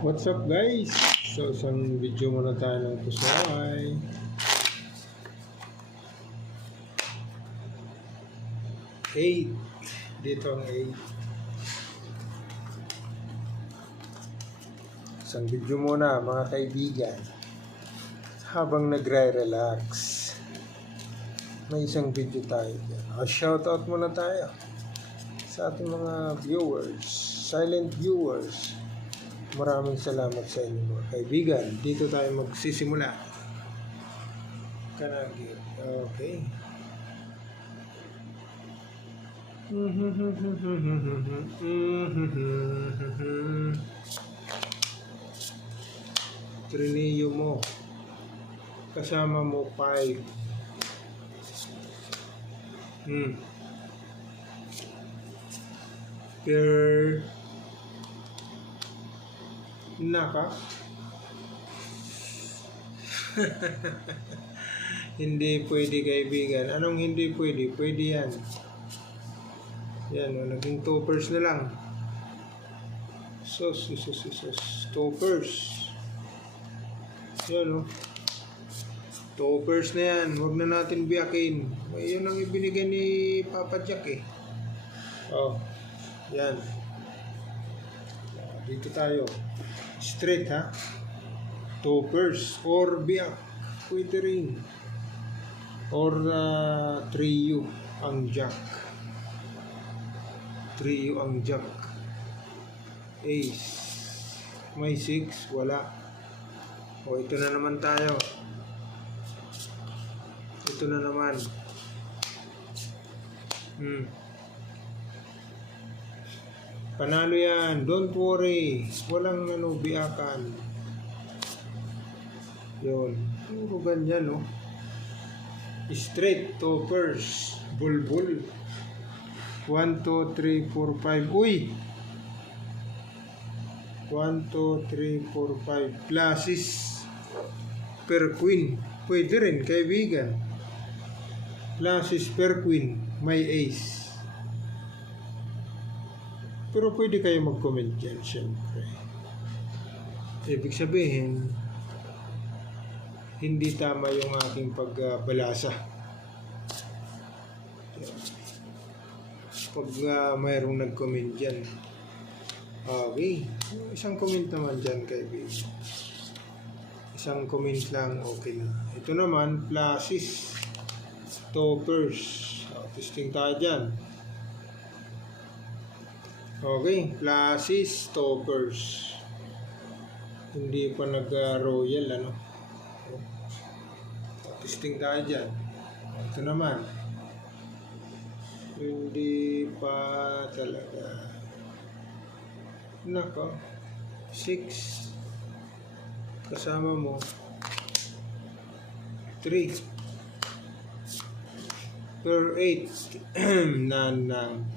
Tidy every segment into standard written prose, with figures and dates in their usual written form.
What's up guys? So isang video muna tayo ng tusaway. Eight. Dito ang 8. Isang video muna mga kaibigan. Habang nagre-relax, may isang video tayo dyan. Shoutout muna tayo sa ating mga viewers, silent viewers. Maraming salamat sa inyo mga kaibigan. Dito tayo magsisimula. Kanagi. Okay. Trineo mo. Kasama mo 5. Per naka. Hindi pwede kaibigan. Anong hindi pwede? Pwede yan. Yan o, naging toppers na lang. Sus. Toppers. Yan o. Toppers na yan. Huwag na natin biyakin. Yun ang ibinigay ni Papa Jack eh. Oh. Yan. Dito tayo. Straight ha. Toppers or biyak. Pwede rin. Or trio ang jack. Trio ang jack. Ace. May 6. Wala. O ito na naman tayo. Ito na naman. Panalo yan. Don't worry. Walang biakan. Yun. Puro ganyan, no? Straight toppers. Bulbul. 1, 2, 3, 4, 5. Uy! 1, 2, 3, 4, 5. Classes. Per queen. Pwede rin, kaibigan. Classes per queen. May ace. Pero pwede kayo mag-comment dyan, syempre. Ibig sabihin, hindi tama yung aking pagbalasa. Pag mayroong nag-comment dyan. Okay. Isang comment naman dyan, kaibigan. Isang comment lang, okay na. Ito naman, classes. Toppers. Testing tayo dyan. Okay, classes, toppers. Hindi pa nag-royal, ano? Testing tayo dyan. Ito naman. Hindi pa talaga. Nako. 6. Kasama mo. 3. Per 8. Nanang.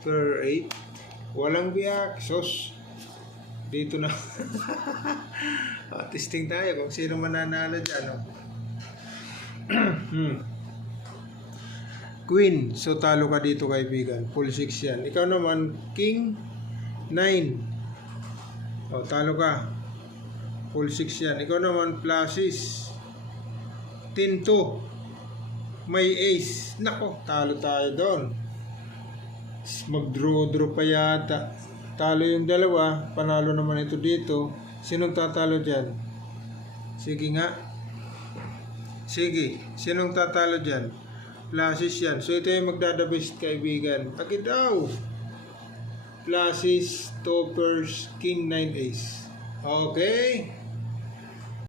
Per 8. Walang biyak. Sos. Dito na. Testing tayo kung sino mananalo dyan. Queen. So talo ka dito kaibigan. Full 6 yan. Ikaw naman King 9. O talo ka. Full 6 yan. Ikaw naman Pluses 10-2. May ace. Nako. Talo tayo doon. Mag-draw pa yata. Talo yung dalawa. Panalo naman ito dito. Sinong tatalo dyan? Sige nga. Sige. Sinong tatalo dyan? Pluses yan. So ito yung magdadabest kaibigan. Taki daw. Pluses, toppers, king 9 ace. Okay.